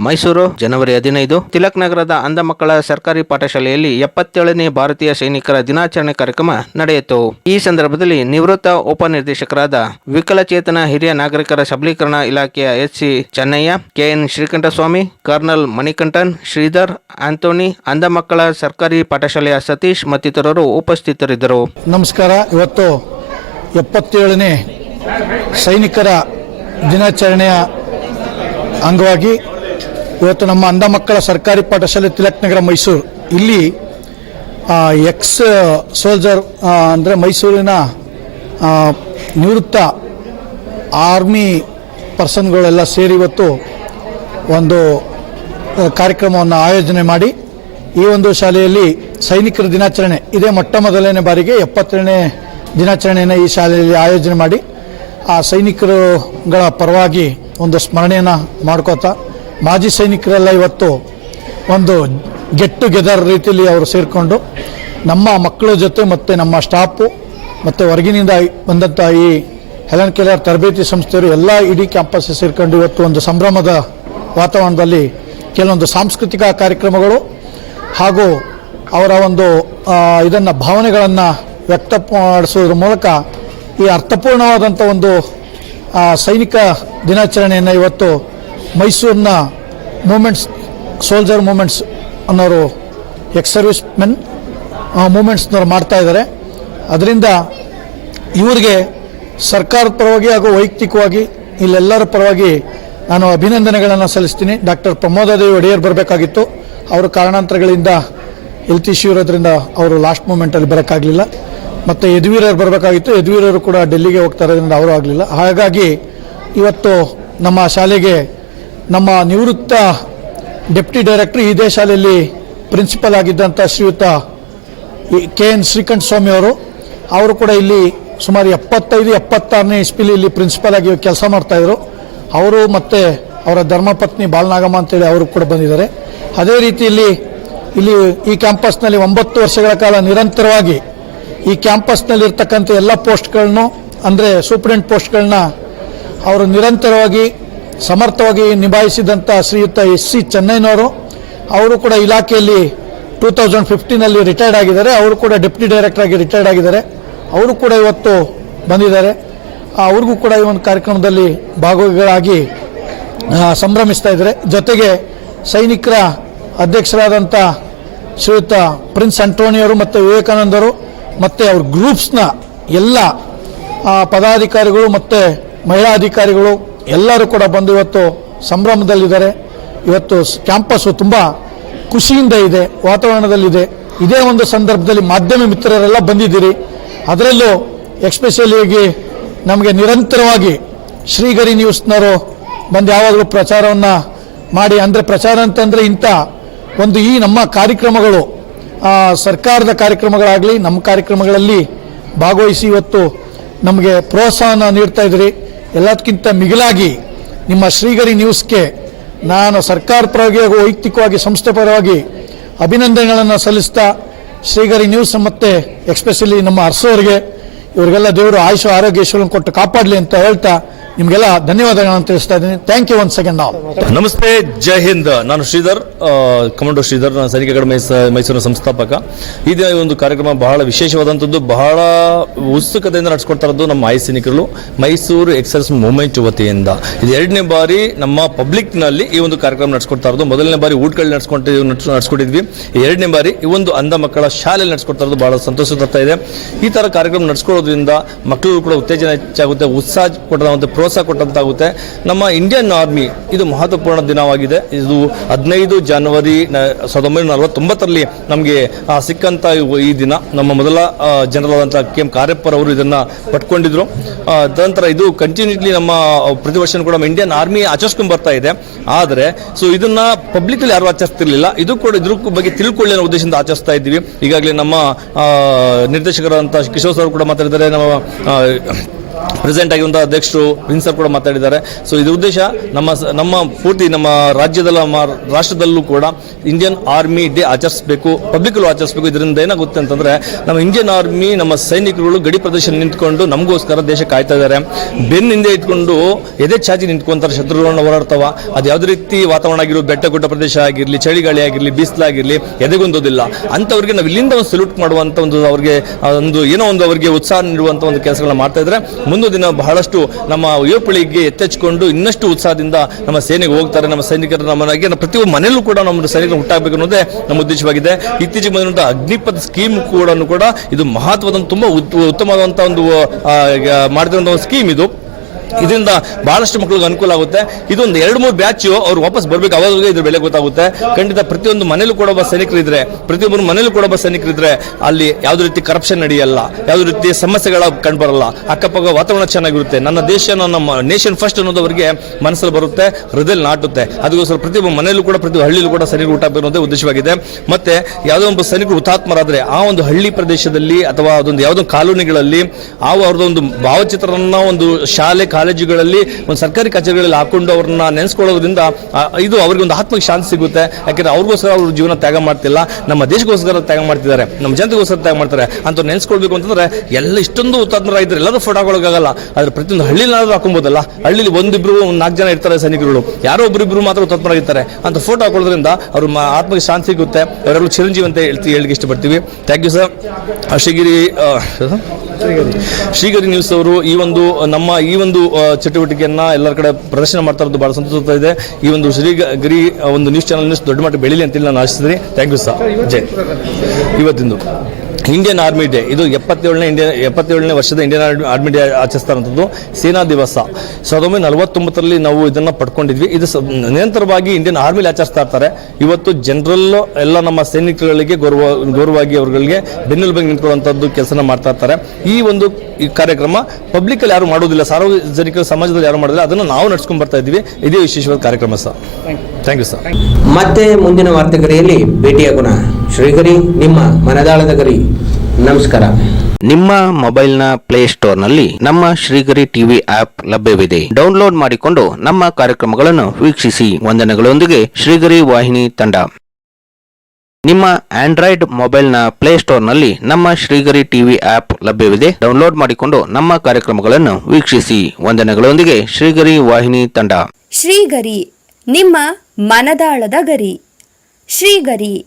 ಮೈಸೂರು, ಜನವರಿ ಹದಿನೈದು. ತಿಲಕ್ ನಗರದ ಅಂಧ ಮಕ್ಕಳ ಸರ್ಕಾರಿ ಪಾಠಶಾಲೆಯಲ್ಲಿ ಎಪ್ಪತ್ತೇಳನೇ ಭಾರತೀಯ ಸೈನಿಕರ ದಿನಾಚರಣೆ ಕಾರ್ಯಕ್ರಮ ನಡೆಯಿತು. ಈ ಸಂದರ್ಭದಲ್ಲಿ ನಿವೃತ್ತ ಉಪನಿರ್ದೇಶಕರಾದ ವಿಕಲಚೇತನ ಹಿರಿಯ ನಾಗರಿಕರ ಸಬಲೀಕರಣ ಇಲಾಖೆಯ H C Chennaiah, KN Srikantaswamy, colonel Manikantan, Sridhar Antony ಅಂಧ ಮಕ್ಕಳ ಸರ್ಕಾರಿ ಪಾಠಶಾಲೆಯ ಸತೀಶ್ ಮತ್ತಿತರರು ಉಪಸ್ಥಿತರಿದ್ದರು. ನಮಸ್ಕಾರ. ಇವತ್ತು ಎಪ್ಪತ್ತೇಳನೇ ಸೈನಿಕರ ದಿನಾಚರಣೆಯ ಅಂಗವಾಗಿ ಇವತ್ತು ನಮ್ಮ ಅಂಧ ಮಕ್ಕಳ ಸರ್ಕಾರಿ ಪಾಠಶಾಲೆ ತಿಲಕ್ ನಗರ ಮೈಸೂರು. ಇಲ್ಲಿ ಎಕ್ಸ್ ಸೋಲ್ಜರ್ ಅಂದರೆ ಮೈಸೂರಿನ ನಿವೃತ್ತ ಆರ್ಮಿ ಪರ್ಸನ್ಗಳೆಲ್ಲ ಸೇರಿ ಇವತ್ತು ಒಂದು ಕಾರ್ಯಕ್ರಮವನ್ನು ಆಯೋಜನೆ ಮಾಡಿ, ಈ ಒಂದು ಶಾಲೆಯಲ್ಲಿ ಸೈನಿಕರ ದಿನಾಚರಣೆ, ಇದೇ ಮೊಟ್ಟ ಮೊದಲನೇ ಬಾರಿಗೆ ಎಪ್ಪತ್ತೆರಡನೇ ದಿನಾಚರಣೆಯನ್ನು ಈ ಶಾಲೆಯಲ್ಲಿ ಆಯೋಜನೆ ಮಾಡಿ, ಆ ಸೈನಿಕರುಗಳ ಪರವಾಗಿ ಒಂದು ಸ್ಮರಣೆಯನ್ನು ಮಾಡ್ಕೋತಾ ಮಾಜಿ ಸೈನಿಕರೆಲ್ಲ ಇವತ್ತು ಒಂದು ಗೆಟ್ ಟುಗೆದರ್ ರೀತಿಯಲ್ಲಿ ಅವರು ಸೇರಿಕೊಂಡು ನಮ್ಮ ಮಕ್ಕಳ ಜೊತೆ ಮತ್ತು ನಮ್ಮ ಸ್ಟಾಫು ಮತ್ತು ಹೊರಗಿನಿಂದ ಬಂದಂಥ ಈ ಹೆಲನ್ ಕೆಲರ್ ತರಬೇತಿ ಸಂಸ್ಥೆಯವರು ಎಲ್ಲ ಇಡೀ ಕ್ಯಾಂಪಸ್ ಸೇರಿಕೊಂಡು ಇವತ್ತು ಒಂದು ಸಂಭ್ರಮದ ವಾತಾವರಣದಲ್ಲಿ ಕೆಲವೊಂದು ಸಾಂಸ್ಕೃತಿಕ ಕಾರ್ಯಕ್ರಮಗಳು ಹಾಗೂ ಅವರ ಒಂದು ಇದನ್ನು ಭಾವನೆಗಳನ್ನು ವ್ಯಕ್ತಪಡಿಸೋದ್ರ ಮೂಲಕ ಈ ಅರ್ಥಪೂರ್ಣವಾದಂಥ ಒಂದು ಸೈನಿಕ ದಿನಾಚರಣೆಯನ್ನು ಇವತ್ತು ಮೈಸೂರಿನ ಮೂಮೆಂಟ್ಸ್ ಸೋಲ್ಜರ್ ಮೂಮೆಂಟ್ಸ್ ಅನ್ನೋರು ಎಕ್ಸ್ ಸರ್ವಿಸ್ ಮೆನ್ ಮೂಮೆಂಟ್ಸ್ನವ್ರು ಮಾಡ್ತಾ ಇದ್ದಾರೆ. ಅದರಿಂದ ಇವರಿಗೆ ಸರ್ಕಾರದ ಪರವಾಗಿ ಹಾಗೂ ವೈಯಕ್ತಿಕವಾಗಿ ಇಲ್ಲೆಲ್ಲರ ಪರವಾಗಿ ನಾನು ಅಭಿನಂದನೆಗಳನ್ನು ಸಲ್ಲಿಸ್ತೀನಿ. ಡಾಕ್ಟರ್ ಪ್ರಮೋದಾದೇವಿ ಒಡೆಯರ್ ಬರಬೇಕಾಗಿತ್ತು. ಅವರ ಕಾರಣಾಂತರಗಳಿಂದ ಹೆಲ್ತ್ ಇಶ್ಯೂ ಇರೋದ್ರಿಂದ ಅವರು ಲಾಸ್ಟ್ ಮೂಮೆಂಟಲ್ಲಿ ಬರೋಕ್ಕಾಗಲಿಲ್ಲ. ಮತ್ತು ಯದುವೀರರು ಬರಬೇಕಾಗಿತ್ತು. ಯದುವೀರರು ಕೂಡ ಡೆಲ್ಲಿಗೆ ಹೋಗ್ತಾ ಇರೋದ್ರಿಂದ ಅವರು ಆಗಲಿಲ್ಲ. ಹಾಗಾಗಿ ಇವತ್ತು ನಮ್ಮ ಶಾಲೆಗೆ ನಮ್ಮ ನಿವೃತ್ತ ಡೆಪ್ಟಿ ಡೈರೆಕ್ಟರ್ ಇದೇ ಶಾಲೆಯಲ್ಲಿ ಪ್ರಿನ್ಸಿಪಲ್ ಆಗಿದ್ದಂಥ ಶ್ರೀಯುತ ಕೆ ಎನ್ ಶ್ರೀಕಂಠ ಸ್ವಾಮಿ ಅವರು. ಅವರು ಕೂಡ ಇಲ್ಲಿ ಸುಮಾರು ಎಪ್ಪತ್ತೈದು, ಎಪ್ಪತ್ತಾರನೇ ಇಸ್ಪಿಲಿ ಇಲ್ಲಿ ಪ್ರಿನ್ಸಿಪಲ್ ಆಗಿ ಕೆಲಸ ಮಾಡ್ತಾಯಿದ್ರು ಅವರು ಮತ್ತು ಅವರ ಧರ್ಮಪತ್ನಿ ಬಾಲನಾಗಮ್ಮ ಅಂತೇಳಿ ಅವರು ಕೂಡ ಬಂದಿದ್ದಾರೆ. ಅದೇ ರೀತಿಯಲ್ಲಿ ಇಲ್ಲಿ ಈ ಕ್ಯಾಂಪಸ್ನಲ್ಲಿ ಒಂಬತ್ತು ವರ್ಷಗಳ ಕಾಲ ನಿರಂತರವಾಗಿ ಈ ಕ್ಯಾಂಪಸ್ನಲ್ಲಿ ಇರ್ತಕ್ಕಂಥ ಎಲ್ಲ ಪೋಸ್ಟ್ಗಳನ್ನು, ಅಂದರೆ ಸೂಪ್ರೆಂಟ್ ಪೋಸ್ಟ್ಗಳನ್ನ ಅವರು ನಿರಂತರವಾಗಿ ಸಮರ್ಥವಾಗಿ ನಿಭಾಯಿಸಿದಂಥ ಶ್ರೀಯುತ ಎಸ್ ಸಿ ಚೆನ್ನೈನವರು ಅವರು ಕೂಡ ಇಲಾಖೆಯಲ್ಲಿ ಟೂ ತೌಸಂಡ್ ಫಿಫ್ಟೀನಲ್ಲಿ ರಿಟೈರ್ಡ್ ಆಗಿದ್ದಾರೆ. ಅವರು ಕೂಡ ಡೆಪ್ಟಿ ಡೈರೆಕ್ಟರ್ ಆಗಿ ರಿಟೈರ್ಡ್ ಆಗಿದ್ದಾರೆ. ಅವರು ಕೂಡ ಇವತ್ತು ಬಂದಿದ್ದಾರೆ. ಅವ್ರಿಗೂ ಕೂಡ ಈ ಒಂದು ಕಾರ್ಯಕ್ರಮದಲ್ಲಿ ಭಾಗವಹಿಗಳಾಗಿ ಸಂಭ್ರಮಿಸ್ತಾ ಇದ್ದಾರೆ. ಜೊತೆಗೆ ಸೈನಿಕರ ಅಧ್ಯಕ್ಷರಾದಂಥ ಶ್ರೀಯುತ ಪ್ರಿನ್ಸ್ ಅಂಟೋನಿಯವರು ಮತ್ತು ವಿವೇಕಾನಂದರು ಮತ್ತು ಅವ್ರ ಗ್ರೂಪ್ಸ್ನ ಎಲ್ಲ ಪದಾಧಿಕಾರಿಗಳು ಮತ್ತು ಮಹಿಳಾ ಅಧಿಕಾರಿಗಳು ಎಲ್ಲರೂ ಕೂಡ ಬಂದು ಇವತ್ತು ಸಂಭ್ರಮದಲ್ಲಿದ್ದಾರೆ. ಇವತ್ತು ಕ್ಯಾಂಪಸ್ಸು ತುಂಬ ಖುಷಿಯಿಂದ ಇದೆ, ವಾತಾವರಣದಲ್ಲಿದೆ. ಇದೇ ಒಂದು ಸಂದರ್ಭದಲ್ಲಿ ಮಾಧ್ಯಮ ಮಿತ್ರರೆಲ್ಲ ಬಂದಿದ್ದೀರಿ. ಅದರಲ್ಲೂ ಎಕ್ಸ್ಪೆಷಲಿಯಾಗಿ ನಮಗೆ ನಿರಂತರವಾಗಿ ಶ್ರೀಗರಿ ನ್ಯೂಸ್ನವರು ಬಂದು ಯಾವಾಗಲೂ ಪ್ರಚಾರವನ್ನು ಮಾಡಿ, ಅಂದರೆ ಪ್ರಚಾರ ಅಂತಂದರೆ ಇಂಥ ಒಂದು ಈ ನಮ್ಮ ಕಾರ್ಯಕ್ರಮಗಳು ಸರ್ಕಾರದ ಕಾರ್ಯಕ್ರಮಗಳಾಗಲಿ, ನಮ್ಮ ಕಾರ್ಯಕ್ರಮಗಳಲ್ಲಿ ಭಾಗವಹಿಸಿ ಇವತ್ತು ನಮಗೆ ಪ್ರೋತ್ಸಾಹನ ನೀಡ್ತಾ ಇದ್ದೀರಿ. ಎಲ್ಲದಕ್ಕಿಂತ ಮಿಗಿಲಾಗಿ ನಿಮ್ಮ ಶ್ರೀಗರಿ ನ್ಯೂಸ್ಗೆ ನಾನು ಸರ್ಕಾರ ಪರವಾಗಿ ಹಾಗೂ ವೈಯಕ್ತಿಕವಾಗಿ, ಸಂಸ್ಥೆ ಪರವಾಗಿ ಅಭಿನಂದನೆಗಳನ್ನು ಸಲ್ಲಿಸ್ತಾ ಶ್ರೀಗರಿ ನ್ಯೂಸ್ ಮತ್ತು ಎಕ್ಸ್ಪೆಷಲಿ ನಮ್ಮ ಅರಸೋರಿಗೆ ಇವರಿಗೆಲ್ಲ ದೇವರು ಆಯುಷ ಆರೋಗ್ಯ ಕೊಟ್ಟು ಕಾಪಾಡಲಿ ಅಂತ ಹೇಳ್ತಾ ನಿಮಗೆಲ್ಲ ಧನ್ಯವಾದಗಳನ್ನು ತಿಳಿಸ್ತಾ ಇದ್ದೀನಿ. Thank you one second all ನಮಸ್ತೆ, ಜೈ ಹಿಂದ್. ನಾನು ಶ್ರೀಧರ್ ಕಮಾಂಡೋ ಶ್ರೀಧರ್, ನಾನು ಸೈನಿಕ ಅಕಾಡೆಮಿ ಮೈಸೂರಿನ ಸಂಸ್ಥಾಪಕ. ಈ ಒಂದು ಕಾರ್ಯಕ್ರಮ ಬಹಳ ವಿಶೇಷವಾದಂಥದ್ದು, ಬಹಳ ಉತ್ಸುಕತೆಯಿಂದ ನಡೆಸ್ಕೊಡ್ತಾ ಇರೋದು ನಮ್ಮ ಆಯ್ ಸೈನಿಕರು ಮೈಸೂರು ಎಕ್ಸರ್ಸ್ ಮೂಮೆಂಟ್ ವತಿಯಿಂದ. ಇದು ಎರಡನೇ ಬಾರಿ ನಮ್ಮ ಪಬ್ಲಿಕ್ನಲ್ಲಿ ಈ ಒಂದು ಕಾರ್ಯಕ್ರಮ ನಡೆಸ್ಕೊಡ್ತಾ ಇರೋದು. ಮೊದಲನೇ ಬಾರಿ ಊಟಗಳು ನಡೆಸ್ಕೊಂಡು ನಡೆಸ್ಕೊಟ್ಟಿದ್ವಿ. ಎರಡನೇ ಬಾರಿ ಈ ಒಂದು ಅಂಧ ಮಕ್ಕಳ ಶಾಲೆಯಲ್ಲಿ ನಡ್ಸ್ಕೊಡ್ತಾ ಬಹಳ ಸಂತೋಷ ತರ್ತಾ ಇದೆ. ಈ ಥರ ಕಾರ್ಯಕ್ರಮ ನಡ್ಸ್ಕೊಳ್ಳೋದ್ರಿಂದ ಮಕ್ಕಳು ಕೂಡ ಉತ್ತೇಜನ ಹೆಚ್ಚಾಗುತ್ತೆ, ಉತ್ಸಾಹ ಕೊಟ್ಟಂತೆ ಪ್ರೋತ್ಸಾಹ ಕೊಟ್ಟಂತಾಗುತ್ತೆ. ನಮ್ಮ ಇಂಡಿಯನ್ ಆರ್ಮಿ ಇದು ಮಹತ್ವಪೂರ್ಣ ದಿನವಾಗಿದೆ. ಇದು ಹದಿನೈದು ಜನವರಿ ಸಾವಿರದ ಒಂಬೈನೂರ ನಲವತ್ತೊಂಬತ್ತರಲ್ಲಿ ನಮಗೆ ಸಿಕ್ಕಂತ ಈ ದಿನ ನಮ್ಮ ಮೊದಲ ಜನರಲ್ ಜನರಲಾದಂಥ ಕೆ ಎಂ ಕಾರ್ಯಪ್ಪರ್ ಅವರು ಇದನ್ನ ಪಟ್ಕೊಂಡಿದ್ರು. ನಂತರ ತದನಂತರ ಇದು ಕಂಟಿನ್ಯೂಟ್ಲಿ ನಮ್ಮ ಪ್ರತಿ ವರ್ಷ ಕೂಡ ನಮ್ಮ ಇಂಡಿಯನ್ ಆರ್ಮಿ ಆಚರಿಸ್ಕೊಂಡು ಬರ್ತಾ ಇದೆ. ಆದರೆ ಸೊ ಇದನ್ನ ಪಬ್ಲಿಕ್ ಯಾರು ಆಚರಿಸ್ತಿರ್ಲಿಲ್ಲ. ಇದು ಕೂಡ ಇದ್ರ ಬಗ್ಗೆ ತಿಳ್ಕೊಳ್ಳಿ ಅನ್ನೋ ಉದ್ದೇಶದಿಂದ ಆಚರಿಸ್ತಾ ಇದ್ದೀವಿ. ಈಗಾಗಲೇ ನಮ್ಮ ನಿರ್ದೇಶಕರಾದಂಥ ಕಿಶೋರ್ ಸರ್ ಕೂಡ ಮಾತಾಡಿದ್ದಾರೆ. ನಮ್ಮ ಪ್ರೆಸೆಂಟ್ ಆಗಿರುವಂತಹ ಅಧ್ಯಕ್ಷರು ಪ್ರಿನ್ಸ್ ಸರ್ ಕೂಡ ಮಾತಾಡಿದ್ದಾರೆ. ಸೊ ಇದು ಉದ್ದೇಶ ನಮ್ಮ ನಮ್ಮ ಪೂರ್ತಿ ನಮ್ಮ ರಾಜ್ಯದಲ್ಲ ರಾಷ್ಟ್ರದಲ್ಲೂ ಕೂಡ ಇಂಡಿಯನ್ ಆರ್ಮಿ ಡೇ ಆಚರಿಸಬೇಕು ಪಬ್ಲಿಕಲ್ಲೂ ಆಚರಿಸಬೇಕು. ಇದರಿಂದ ಏನಾಗುತ್ತೆ ಅಂತಂದ್ರೆ ನಮ್ಮ ಇಂಡಿಯನ್ ಆರ್ಮಿ ನಮ್ಮ ಸೈನಿಕರುಗಳು ಗಡಿ ಪ್ರದೇಶ ನಿಂತ್ಕೊಂಡು ನಮಗೋಸ್ಕರ ದೇಶ ಕಾಯ್ತಾ ಇದ್ದಾರೆ. ಬೆನ್ನ ಹಿಂದೆ ಇಟ್ಕೊಂಡು ಎದೆ ಚಾಚಿ ನಿಂತ್ಕೊಂತಾರೆ ಶತ್ರುಗಳನ್ನ ಹೋರಾಡ್ತಾವ. ಅದು ಯಾವುದೇ ರೀತಿ ವಾತಾವರಣ ಆಗಿರೋ ಬೆಟ್ಟ ಗುಡ್ಡ ಪ್ರದೇಶ ಆಗಿರಲಿ, ಚಳಿಗಾಳಿ ಆಗಿರಲಿ ಬಿಸಿಲಾಗಿರಲಿ ಎದೆಗೊಂದೋದಿಲ್ಲ. ಅಂಥವ್ರಿಗೆ ನಾವು ಇಲ್ಲಿಂದ ಒಂದು ಸಲ್ಯೂಟ್ ಮಾಡುವಂತ ಒಂದು ಅವ್ರಿಗೆ ಒಂದು ಏನೋ ಒಂದು ಅವರಿಗೆ ಉತ್ಸಾಹ ನೀಡುವಂತ ಒಂದು ಕೆಲಸಗಳನ್ನ ಮಾಡ್ತಾ ಇದ್ರೆ ಮುಂದಿನ ದಿನ ಬಹಳಷ್ಟು ನಮ್ಮ ಯುವಪಳಿಗೆ ಎತ್ತೆಚ್ಚಿಕೊಂಡು ಇನ್ನಷ್ಟು ಉತ್ಸಾಹದಿಂದ ನಮ್ಮ ಸೇನೆಗೆ ಹೋಗ್ತಾರೆ, ನಮ್ಮ ಸೈನಿಕರ ನಮ್ಮನಾಗಿ ನಮ್ಮ ಪ್ರತಿಯೊಬ್ಬ ಮನೆಯಲ್ಲೂ ಕೂಡ ನಮ್ಮ ಸೈನಿಕರು ಹುಟ್ಟಾಗಬೇಕು ಅನ್ನೋದೇ ನಮ್ಮ ಉದ್ದೇಶವಾಗಿದೆ. ಇತ್ತೀಚೆಗೆ ಬಂದಿರುವಂತಹ ಅಗ್ನಿಪಥ ಸ್ಕೀಮ್ ಕೂಡ ಕೂಡ ಇದು ಮಹತ್ವದ ತುಂಬಾ ಉತ್- ಉತ್ತಮವಾದಂತಹ ಒಂದು ಮಾಡಿದಂತಹ ಸ್ಕೀಮ್ ಇದು. ಇದರಿಂದ ಬಹಳಷ್ಟು ಮಕ್ಕಳಿಗೆ ಅನುಕೂಲ ಆಗುತ್ತೆ. ಇದೊಂದು ಎರಡು ಮೂರು ಬ್ಯಾಚ್ ಅವ್ರು ವಾಪಸ್ ಬರಬೇಕು. ಅವಾಗ ಇದ್ರ ಬೆಲೆ ಗೊತ್ತಾಗುತ್ತೆ. ಖಂಡಿತ ಪ್ರತಿಯೊಂದು ಮನೇಲೂ ಕೂಡ ಒಬ್ಬ ಸೈನಿಕರು ಇದ್ರೆ ಪ್ರತಿಯೊಬ್ಬರು ಮನೇಲೂ ಕೂಡ ಒಬ್ಬ ಸೈನಿಕರು ಇದ್ರೆ ಅಲ್ಲಿ ಯಾವುದೇ ರೀತಿ ಕರಪ್ಷನ್ ನಡೆಯಲ್ಲ, ಯಾವುದೇ ರೀತಿ ಸಮಸ್ಯೆಗಳ ಕಂಡುಬರಲ್ಲ ಅಕ್ಕಪಕ್ಕ ವಾತಾವರಣ ಚೆನ್ನಾಗಿರುತ್ತೆ. ನನ್ನ ದೇಶ ನಮ್ಮ ನೇಷನ್ ಫಸ್ಟ್ ಅನ್ನೋದು ಅವರಿಗೆ ಮನಸ್ಸಲ್ಲಿ ಬರುತ್ತೆ, ಹೃದಯದಲ್ಲಿ ನಾಟುತ್ತೆ. ಅದಕ್ಕೋಸ್ಕರ ಪ್ರತಿಯೊಬ್ಬ ಮನೆಯಲ್ಲೂ ಕೂಡ ಪ್ರತಿ ಹಳ್ಳಿಯಲ್ಲೂ ಕೂಡ ಸೈನಿಕರು ಊಟ ಅನ್ನೋದೇ ಉದ್ದೇಶವಾಗಿದೆ. ಮತ್ತೆ ಯಾವುದೋ ಒಬ್ಬ ಸೈನಿಕರು ಹುತಾತ್ಮರಾದ್ರೆ, ಆ ಒಂದು ಹಳ್ಳಿ ಪ್ರದೇಶದಲ್ಲಿ ಅಥವಾ ಅದೊಂದು ಯಾವುದೋ ಕಾಲೋನಿಗಳಲ್ಲಿ, ಆ ಅವ್ರದ್ದೊಂದು ಭಾವಚಿತ್ರನ ಒಂದು ಶಾಲೆ ಕಾಲೇಜುಗಳಲ್ಲಿ, ಒಂದು ಸರ್ಕಾರಿ ಕಚೇರಿಗಳಲ್ಲಿ ಹಾಕೊಂಡು ಅವ್ರನ್ನ ನೆನೆಸ್ಕೊಳ್ಳೋದ್ರಿಂದ ಇದು ಅವ್ರಿಗೆ ಒಂದು ಆತ್ಮಕ್ಕೆ ಶಾಂತಿ ಸಿಗುತ್ತೆ. ಯಾಕಂದ್ರೆ ಅವ್ರಿಗೋಸ್ಕರ ಅವ್ರ ಜೀವನ ತ್ಯಾಗ ಮಾಡ್ತಿಲ್ಲ. ನಮ್ಮ ದೇಶಕ್ಕೋಸ್ಕರ ತ್ಯಾಗ ಮಾಡ್ತಿದ್ದಾರೆ. ನಮ್ಮ ಜನತೆಗೋಸ್ಕರ ತ್ಯಾಗ ಮಾಡ್ತಾರೆ. ಅಂತ ನೆನೆಸ್ಕೊಳ್ಬೇಕು ಅಂತಂದ್ರೆ, ಎಲ್ಲ ಇಷ್ಟೊಂದು ಹುತಾತ್ಮರಾಗಿದ್ದಾರೆ ಎಲ್ಲರೂ ಫೋಟೋ ಹಾಕೊಳ್ಳೋಕ್ಕಾಗಲ್ಲ. ಆದ್ರೆ ಪ್ರತಿಯೊಂದು ಹಳ್ಳಿನಾದ್ರೂ ಹಾಕೊಬೋದಲ್ಲ? ಹಳ್ಳಿಲಿ ಒಂದಿಬ್ರು, ಒಂದು ನಾಲ್ಕು ಜನ ಇರ್ತಾರೆ ಸೈನಿಕರುಗಳು. ಯಾರೋ ಒಬ್ಬರಿಬ್ರು ಮಾತ್ರ ಹುತಾತ್ಮರಾಗಿರ್ತಾರೆ ಅಂತ ಫೋಟೋ ಹಾಕೊಳ್ಳೋದ್ರಿಂದ ಅವ್ರ ಆತ್ಮಕ್ಕೆ ಶಾಂತಿ ಸಿಗುತ್ತೆ. ಅವರೆಲ್ಲರೂ ಚಿರಂಜೀವಿ ಅಂತ ಹೇಳ್ತಿ ಹೇಳಿಕೆ ಇಷ್ಟಪಡ್ತೀವಿ. ಥ್ಯಾಂಕ್ ಯು ಸರ್ ಅಶಗಿರಿ ಶ್ರೀಗರಿ ನ್ಯೂಸ್ ಅವರು ಈ ಒಂದು ನಮ್ಮ ಈ ಒಂದು ಚಟುವಟಿಕೆಯನ್ನ ಎಲ್ಲರ ಕಡೆ ಪ್ರದರ್ಶನ ಮಾಡ್ತಾ ಇರೋದು ಬಹಳ ಸಂತೋಷ ಇದೆ. ಈ ಒಂದು ಶ್ರೀಗರಿ ಒಂದು ನ್ಯೂಸ್ ಚಾನಲ್ ನ್ಯೂಸ್ ದೊಡ್ಡ ಮಟ್ಟ ಬೆಳೀಲಿ ಅಂತೇಳಿ ನಾನು ಆಶಿಸ್ತೀನಿ. ಥ್ಯಾಂಕ್ ಯು ಸರ್ ಜೈ. ಇವತ್ತಿಂದು. ಇಂಡಿಯನ್ ಆರ್ಮಿ ಡೇ ಇದು ಎಪ್ಪತ್ತೇಳನೇ ಇಂಡಿಯನ್ ಎಪ್ಪತ್ತೇಳನೇ ವರ್ಷದ ಇಂಡಿಯನ್ ಆರ್ಮಿ ಡೇ ಆಚರಿಸ್ತಾರಂಥದ್ದು ಸೇನಾ ದಿವಸ. ಸಾವಿರದ ಒಂಬೈನೂರ ನಲವತ್ತೊಂಬತ್ತರಲ್ಲಿ ನಾವು ಇದನ್ನು ಪಡ್ಕೊಂಡಿದ್ವಿ. ಇದು ನಿರಂತರವಾಗಿ ಇಂಡಿಯನ್ ಆರ್ಮಿಲಿ ಆಚರಿಸ್ತಾ ಇರ್ತಾರೆ. ಇವತ್ತು ಜನರಲ್ ಎಲ್ಲ ನಮ್ಮ ಸೈನಿಕರಿಗೆ ಗೌರವ ಗೌರವವಾಗಿ ಅವರುಗಳಿಗೆ ಬೆನ್ನೆಲುಬಾಗಿ ನಿಂತ್ಕೊಳ್ಳುವಂಥದ್ದು ಕೆಲಸನ ಮಾಡ್ತಾ ಇರ್ತಾರೆ. ಈ ಒಂದು ಈ ಕಾರ್ಯಕ್ರಮ ಪಬ್ಲಿಕ್ ಅಲ್ಲಿ ಯಾರು ಮಾಡೋದಿಲ್ಲ. ಸಾರ್ವಜನಿಕ ಸಮಾಜದಲ್ಲಿ ಯಾರು ಮಾಡೋದಿಲ್ಲ. ಅದನ್ನು ನಾವು ನಡ್ಸ್ಕೊಂಡ್ ಬರ್ತಾ ಇದ್ದೀವಿ. ಇದೇ ವಿಶೇಷವಾದ ಕಾರ್ಯಕ್ರಮ ಸರ್. ಥ್ಯಾಂಕ್ ಯು ಸರ್ ಮತ್ತೆ ಮುಂದಿನ ವಾರ್ತೆಗರಿಯಲ್ಲಿ ಭೇಟಿಯಾಗೋಣ. ಶ್ರೀಗರಿ ನಿಮ್ಮ ಮನದಾಳದ ಗರಿ. ನಮಸ್ಕಾರ. ನಿಮ್ಮ ಮೊಬೈಲ್ನ ಪ್ಲೇಸ್ಟೋರ್ನಲ್ಲಿ ನಮ್ಮ ಶ್ರೀಗರಿ ಟಿವಿ ಆಪ್ ಲಭ್ಯವಿದೆ. ಡೌನ್ಲೋಡ್ ಮಾಡಿಕೊಂಡು ನಮ್ಮ ಕಾರ್ಯಕ್ರಮಗಳನ್ನು ವೀಕ್ಷಿಸಿ. ವಂದನೆಗಳೊಂದಿಗೆ ಶ್ರೀಗರಿ ವಾಹಿನಿ ತಂಡ. ನಿಮ್ಮ ಆಂಡ್ರಾಯ್ಡ್ ಮೊಬೈಲ್ನ ಪ್ಲೇಸ್ಟೋರ್ನಲ್ಲಿ ನಮ್ಮ ಶ್ರೀಗರಿ ಟಿವಿ ಆಪ್ ಲಭ್ಯವಿದೆ. ಡೌನ್ಲೋಡ್ ಮಾಡಿಕೊಂಡು ನಮ್ಮ ಕಾರ್ಯಕ್ರಮಗಳನ್ನು ವೀಕ್ಷಿಸಿ. ವಂದನೆಗಳೊಂದಿಗೆ ಶ್ರೀಗರಿ ವಾಹಿನಿ ತಂಡ. ಶ್ರೀಗರಿ ನಿಮ್ಮ ಮನದಾಳದ ಗರಿ. ಶ್ರೀಗರಿ